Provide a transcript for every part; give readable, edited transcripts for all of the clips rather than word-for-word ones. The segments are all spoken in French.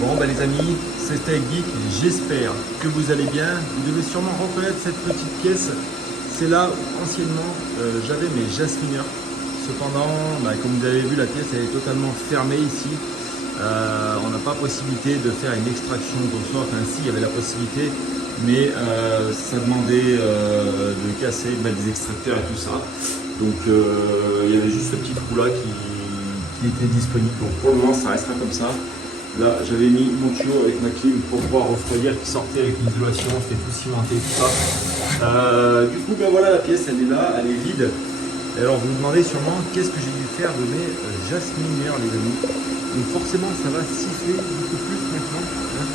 Bon bah les amis, c'était Geek, j'espère que vous allez bien. Vous devez sûrement reconnaître cette petite pièce. C'est là où anciennement j'avais mes jasmineurs. Cependant, comme vous avez vu, la pièce elle est totalement fermée ici. On n'a pas possibilité de faire une extraction comme ça. Enfin si, il y avait la possibilité, mais ça demandait de casser, de mettre des extracteurs et tout ça. Donc il y avait juste ce petit trou là qui était disponible. Donc pour le moment ça restera comme ça. Là, j'avais mis mon tuyau avec ma clim pour pouvoir refroidir qui sortait avec l'isolation, c'était tout cimenté, tout ça. Du coup, voilà, la pièce, elle est là, elle est vide. Et alors, vous vous demandez sûrement qu'est-ce que j'ai dû faire de mes jasmineurs, les amis. Donc forcément, ça va siffler beaucoup plus maintenant. Hein.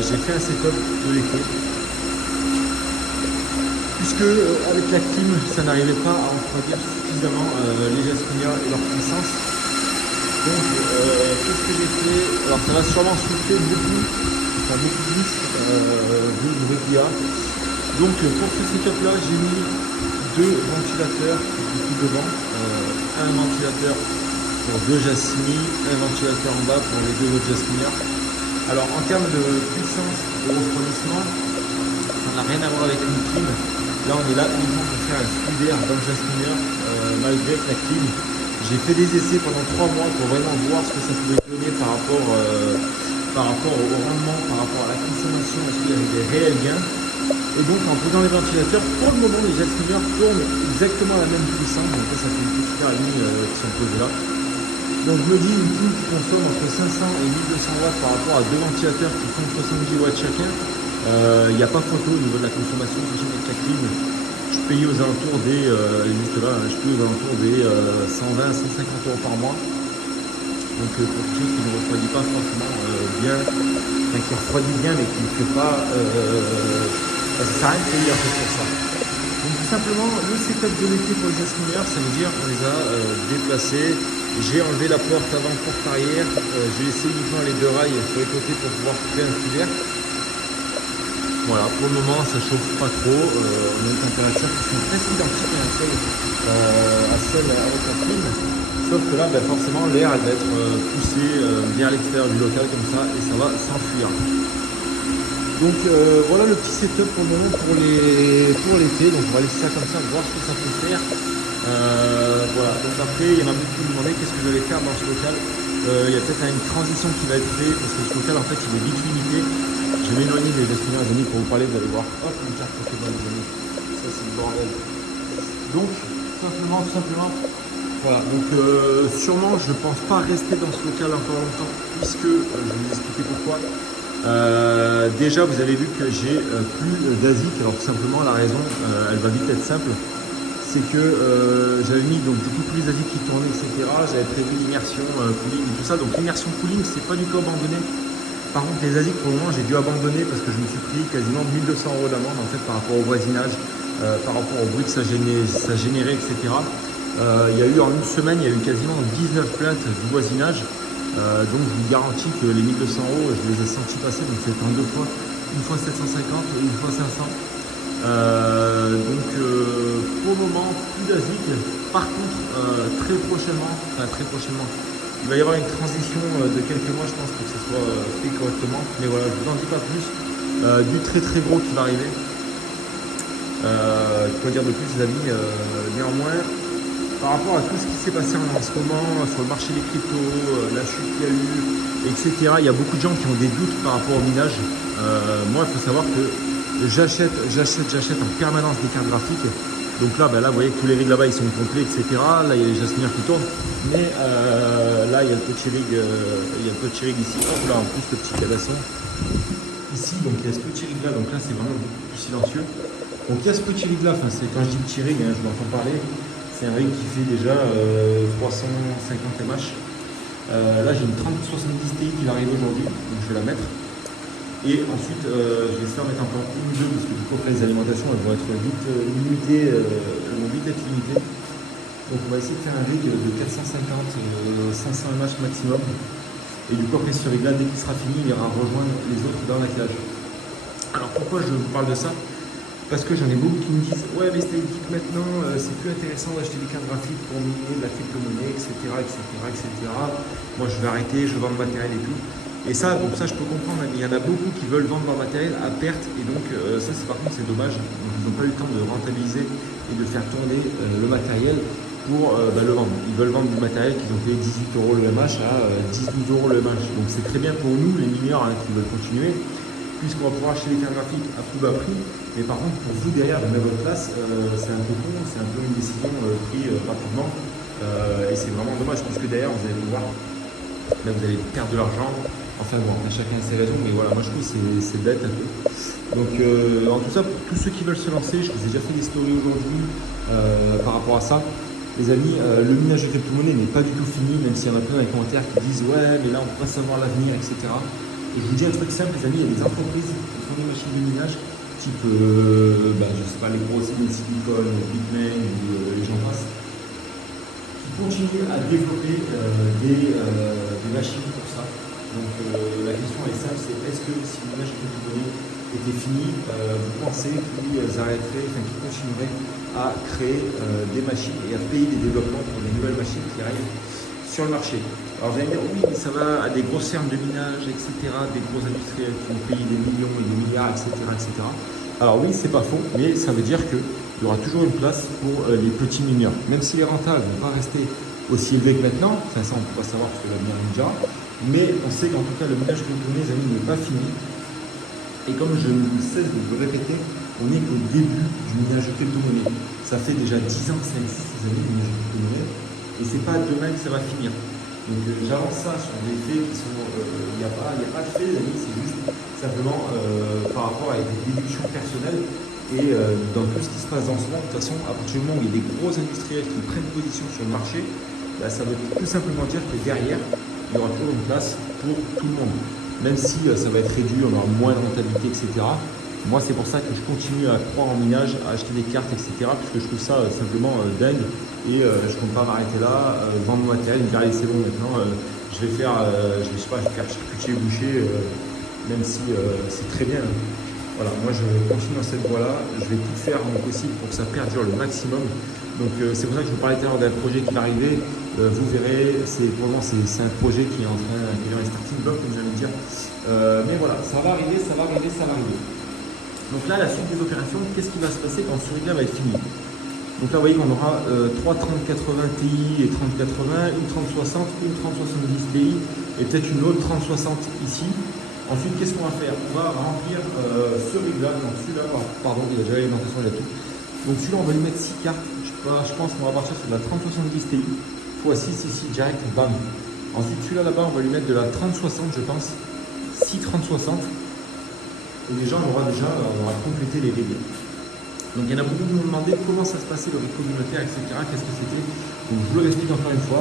J'ai fait un setup de l'écho. Puisque avec la clim, ça n'arrivait pas à refroidir suffisamment les jasmineurs et leur puissance. Donc, qu'est-ce que j'ai fait? Alors, ça va sûrement souffler beaucoup, enfin beaucoup plus vu le bruit qu'il y a. Donc, pour ce setup-là, j'ai mis deux ventilateurs du coup devant. Un ventilateur pour deux jasmines, un ventilateur en bas pour les deux autres jasmineurs. Alors, en termes de puissance de refroidissement, ça n'a rien à voir avec une clim. Là, on est là uniquement pour faire un flux d'air dans le jasmineur, malgré que la clim. J'ai fait des essais pendant 3 mois pour vraiment voir ce que ça pouvait donner par rapport au rendement, par rapport à la consommation, est-ce qu'il y avait des réels gains. Et donc en posant les ventilateurs, pour le moment les jasmineurs tournent exactement à la même puissance, donc ça fait une petite heure et demie qui sont posés là. Donc je me dis une clim qui consomme entre 500 et 1200 watts par rapport à deux ventilateurs qui font 70 watts chacun, il n'y a pas photo au niveau de la consommation, sachant que la clim, je payais aux alentours des, juste là, je payais aux alentours des 120-150 € par mois. Donc pour quelque chose qui ne refroidit pas forcément bien, enfin qui refroidit bien mais qui ne fait pas, ça ne sert à rien de payer un peu pour ça. Donc tout simplement, le setup de l'été pour les jasmineurs, ça veut dire qu'on les a déplacés. J'ai enlevé la porte avant, porte arrière. J'ai laissé uniquement les deux rails sur les côtés pour pouvoir couper un flux d'air. Voilà, pour le moment ça chauffe pas trop, on a des températures qui sont presque identiques à celles avec la clim, sauf que là forcément l'air elle va être poussé vers l'extérieur du local comme ça et ça va s'enfuir. Donc voilà le petit setup pour le moment pour l'été, donc on va laisser ça comme ça, voir ce que ça peut faire. Voilà, donc après il y en a beaucoup qui me demandaient qu'est-ce que j'allais faire dans ce local. Il y a peut-être une transition qui va être faite parce que ce local en fait il est vite limité. Je vais m'éloigner des jasmineurs les amis pour vous parler, vous allez voir. Hop, une carte Pokémon les amis. Ça c'est le bordel. Donc, tout simplement. Voilà, donc sûrement je ne pense pas rester dans ce local encore longtemps puisque je vais vous expliquer pourquoi. Déjà vous avez vu que j'ai plus d'ASIC, alors tout simplement la raison, elle va vite être simple. C'est que j'avais mis donc du coup tous les ASIC qui tournaient, etc. J'avais prévu l'immersion cooling et tout ça. Donc l'immersion cooling, c'est pas du tout abandonné. Par contre, les ASIC, pour le moment, j'ai dû abandonner parce que je me suis pris quasiment 1200 € d'amende en fait, par rapport au voisinage, par rapport au bruit que ça générait, etc. Il y a eu en une semaine, il y a eu quasiment 19 plaintes du voisinage. Donc, je vous garantis que les 1200 €, je les ai sentis passer. Donc, c'est en deux fois, une fois 750 et une fois 500. Pour le moment, plus d'ASIC. Par contre, très prochainement, il va y avoir une transition de quelques mois, je pense, pour que ça soit fait correctement. Mais voilà, je ne vous en dis pas plus. Du très très gros qui va arriver. Quoi dire de plus, les amis? Néanmoins, par rapport à tout ce qui s'est passé en ce moment sur le marché des cryptos, la chute qu'il y a eu, etc., il y a beaucoup de gens qui ont des doutes par rapport au minage. Moi, il faut savoir que j'achète en permanence des cartes graphiques. Donc là, là, vous voyez que tous les rigs là-bas, ils sont complets, etc. Là, il y a les jasmineurs qui tournent. Mais là, il y a le petit rig, ici. Hop là, en plus, le petit cabasson. Ici, donc il y a ce petit rig là. Donc là, c'est vraiment beaucoup plus silencieux. Donc il y a ce petit rig là. Enfin, c'est quand je dis petit rig, je l'entends parler. C'est un rig qui fait déjà 350 mH. Là, j'ai une 3070 Ti qui va arriver aujourd'hui. Donc je vais la mettre. Et ensuite, je vais essayer d'en mettre encore une ou deux parce que du coup, après les alimentations, elles vont être vite limitées, elles vont vite être limitées. Donc on va essayer de faire un rig de 450, 500 mH maximum. Et du coup, après ce rig là, dès qu'il sera fini, il ira rejoindre les autres dans la cage. Alors pourquoi je vous parle de ça? Parce que j'en ai beaucoup qui me disent ouais mais Static maintenant c'est plus intéressant d'acheter des cartes graphiques pour miner de la crypto-monnaie, etc., etc., etc. Moi je vais arrêter, je vais vendre le matériel et tout. Et ça, donc ça je peux comprendre, mais il y en a beaucoup qui veulent vendre leur matériel à perte et donc ça c'est par contre c'est dommage. Donc, ils n'ont pas eu le temps de rentabiliser et de faire tourner le matériel pour le vendre. Ils veulent vendre du matériel qu'ils ont payé 18 € le MH à 10-12 € le MH. Donc c'est très bien pour nous les mineurs qui veulent continuer, puisqu'on va pouvoir acheter des cartes graphiques à plus bas prix. Mais par contre, pour vous derrière de mettre votre place, c'est un peu con, c'est un peu une décision prise rapidement. Et c'est vraiment dommage, puisque derrière, vous allez pouvoir, là vous allez perdre de l'argent. Enfin bon, chacun a ses raisons, mais voilà, moi je trouve que c'est bête un peu. Donc en tout ça, pour tous ceux qui veulent se lancer, je vous ai déjà fait des stories aujourd'hui par rapport à ça. Les amis, le minage de crypto-monnaie n'est pas du tout fini, même s'il y en a plein dans les commentaires qui disent ouais, mais là on ne peut pas savoir l'avenir, etc. Et je vous dis un truc simple, les amis, il y a des entreprises qui font des machines de minage, type, je sais pas, les grosses Silicon, Bitmain ou les gens passent, qui continuent à développer des machines pour ça. Donc la question est simple, c'est est-ce que si le minage de crypto-monnaie était fini, vous pensez qu'ils arrêteraient, enfin qu'ils continueraient à créer des machines et à payer des développements pour des nouvelles machines qui arrivent sur le marché? Alors vous allez me dire oui, mais ça va à des grosses fermes de minage, etc., des gros industriels qui vont payer des millions et des milliards, etc., etc. Alors oui, c'est pas faux, mais ça veut dire qu'il y aura toujours une place pour les petits mineurs. Même si les rentables ne vont pas rester aussi élevés que maintenant, enfin ça on ne peut pas savoir parce que l'avenir nous dira, mais on sait qu'en tout cas le minage crypto-monnaie, les amis, n'est pas fini. Et comme je ne cesse de le répéter, on n'est qu'au début du minage de crypto-monnaie. Ça fait déjà 10 ans que ça existe, les amis, le minage de crypto-monnaie, et c'est pas demain que ça va finir. Donc j'avance ça sur des faits qui sont... Il n'y a pas de faits, les amis, c'est juste simplement par rapport à des déductions personnelles. Et dans tout ce qui se passe dans ce monde, de toute façon, à partir du moment où il y a des gros industriels qui prennent position sur le marché, ça veut tout simplement dire que derrière, il y aura toujours une place pour tout le monde. Même si ça va être réduit, on aura moins de rentabilité, etc. Moi, c'est pour ça que je continue à croire en minage, à acheter des cartes, etc. Puisque je trouve ça simplement dingue. Et je ne compte pas m'arrêter là, vendre mon matériel, me dire allez, c'est bon, maintenant, je vais faire, je vais faire charcutier boucher, même si c'est très bien. Voilà, moi je continue dans cette voie-là, je vais tout faire mon possible pour que ça perdure le maximum. Donc c'est pour ça que je vous parlais tout à l'heure d'un projet qui va arriver. Vous verrez, pour le moment c'est un projet qui est en train qui est dans les starting blocks, comme j'allais dire. Mais voilà, ça va arriver, ça va arriver, ça va arriver. Donc là, la suite des opérations, qu'est-ce qui va se passer quand Surigla va être fini? Donc là, vous voyez qu'on aura 3 3080 Ti et 3080, une 3060, une 3070 Ti et peut-être une autre 3060 ici. Ensuite, qu'est-ce qu'on va faire? On va remplir ce rig-là, donc celui-là, pardon, il y a déjà l'alimentation, il y a tout. Donc celui-là, on va lui mettre 6 cartes. Je pense qu'on va partir sur de la 3070 Ti, x6 ici, direct, bam. Ensuite, celui-là, là-bas, on va lui mettre de la 3060, je pense, 6 3060. Et déjà, on aura complété les rigs. Donc il y en a beaucoup qui m'ont demandé comment ça se passait, le rig communautaire, etc. Qu'est-ce que c'était? Donc je vous le explique encore une fois.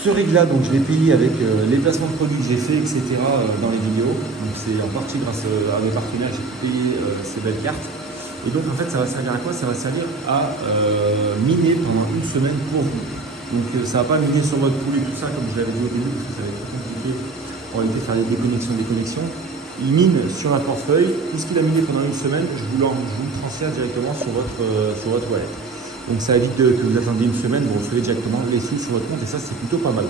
Ce rig-là, donc je l'ai payé avec les placements de produits que j'ai fait, etc. Dans les vidéos. Donc c'est en partie grâce à mes partenaires, j'ai payé ces belles cartes. Et donc en fait, ça va servir à quoi? Ça va servir à miner pendant une semaine pour vous. Donc ça ne va pas miner sur votre pool et tout ça, comme je l'avais dit au début, parce que ça va être compliqué pour éviter de faire des déconnexions. Il mine sur un portefeuille. Puisqu'il a miné pendant une semaine, je vous le transfère directement sur votre wallet. Donc ça évite que vous attendiez une semaine, vous recevez directement les sous sur votre compte et ça c'est plutôt pas mal.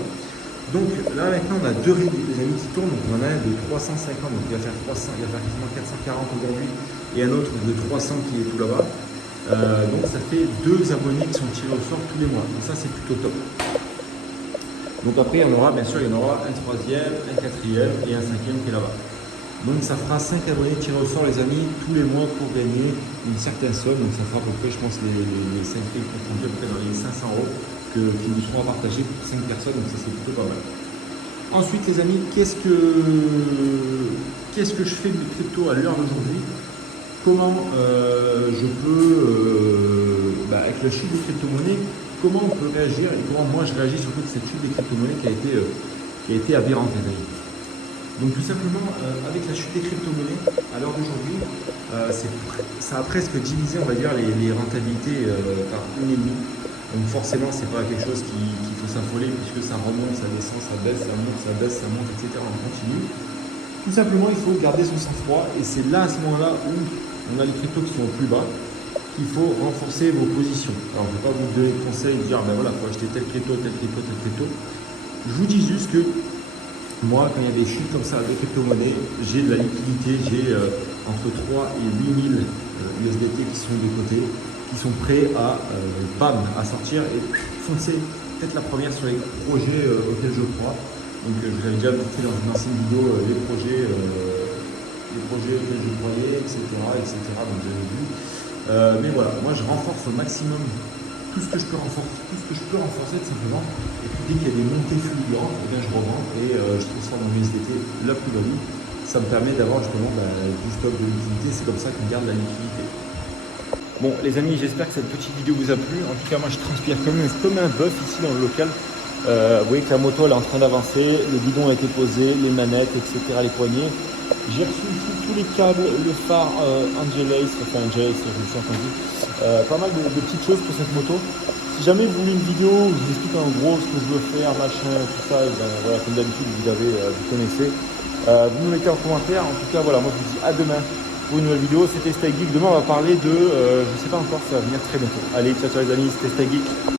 Donc là maintenant on a deux rigs les amis qui tournent, donc on en a un de 350, donc il va faire 300, il va faire quasiment 440 aujourd'hui et un autre de 300 qui est tout là-bas. Donc ça fait deux abonnés qui sont tirés au sort tous les mois, donc ça c'est plutôt top. Donc après on aura bien sûr il y en aura un troisième, un quatrième et un cinquième qui est là-bas. Donc ça fera 5 abonnés tirés au sort les amis tous les mois pour gagner une certaine somme. Donc ça fera à peu près je pense les 5 prix confondus à peu près dans les 500 € qui nous seront partagés pour 5 personnes. Donc ça c'est plutôt pas mal. Ensuite les amis, qu'est-ce que je fais de crypto à l'heure d'aujourd'hui? Comment je peux, avec la chute des crypto-monnaies, comment on peut réagir et comment moi je réagis surtout de cette chute des crypto-monnaies qui a été aberrante les amis. Donc tout simplement, avec la chute des crypto-monnaies, à l'heure d'aujourd'hui, ça a presque divisé, on va dire, les rentabilités par 1,5. Donc forcément, c'est pas quelque chose qu'il faut s'affoler puisque ça remonte, ça descend, ça baisse, ça monte, etc. On continue. Tout simplement, il faut garder son sang-froid et c'est là, à ce moment-là, où on a les cryptos qui sont au plus bas, qu'il faut renforcer vos positions. Alors, je ne vais pas vous donner de conseils, dire, ben voilà, il faut acheter tel crypto, tel crypto, tel crypto. Je vous dis juste que moi, quand il y a des chutes comme ça de crypto-monnaie, j'ai de la liquidité, j'ai entre 3 et 8 000 USDT qui sont de côté, qui sont prêts à, bam, à sortir et foncer peut-être la première sur les projets auxquels je crois. Donc, je vous avais déjà montré dans une ancienne vidéo les projets auxquels je croyais, etc., etc. Donc, vous avez vu. Mais voilà, moi, je renforce au maximum tout ce que je peux renforcer tout simplement. Et puis dès qu'il y a des montées fulgurantes, eh bien, je revends et je transforme en USDT la plus-value. Ça me permet d'avoir justement du stock de liquidité. C'est comme ça qu'on garde la liquidité. Bon les amis, j'espère que cette petite vidéo vous a plu. En tout cas, moi je transpire comme un bœuf ici dans le local. Vous voyez que la moto elle est en train d'avancer, le guidon a été posé, les manettes, etc., les poignées. J'ai reçu tous les câbles, le phare Angelace, je me suis entendu. Pas mal de petites choses pour cette moto. Si jamais vous voulez une vidéo où je vous explique en gros ce que je veux faire, machin, tout ça, et ben, voilà, comme d'habitude vous connaissez. Vous me mettez en commentaire. En tout cas, voilà, moi je vous dis à demain pour une nouvelle vidéo. C'était Stay Geek. Demain on va parler de, je ne sais pas encore, ça va venir très bientôt. Allez, ciao ciao les amis, c'était Stay Geek.